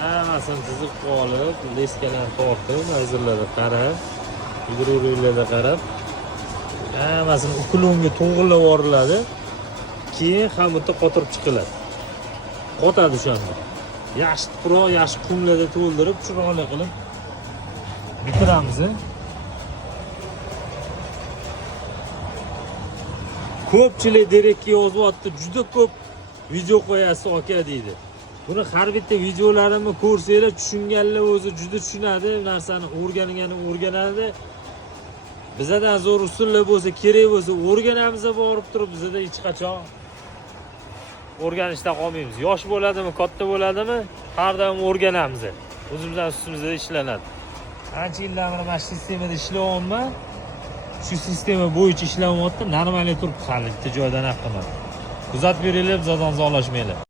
Hammasini tizib olib, leskalarni tortib, mayzillarga qarab, yuguruvlarga qarab, hammasini ukulonga to'g'rilab yuboriladi. Keyin xamirda qotirib chiqiladi. Qotadi o'shanda. Yaxshi tuproq, yaxshi qumlarda to'ldirib, chiroyli qilib bitiramiz. Ko'pchilik direktga yozyapti, juda ko'p video qo'yasiz aka deydi. Buni har bitta videolarimni ko'rsanglar, tushunganlar o'zi juda tushunadi, narsani o'rganadi. Bizadan zo'r usullar bo'lsa, kerak bo'lsa o'rganamiz, borib turib bizada hech qachon o'rganishdan qolmaymiz. Yosh bo'ladimi, katta bo'ladimi, har doim o'rganamiz. O'zimizdan ustimizda ishlanadi. Ancha yillardan mana shu sistemada ishlayapman. Shu sistema bo'yicha ishlamayapti. Normalniy turibdi hali bitta joydan aqlman. Kuzatib beringlar, bizdan zolashmanglar.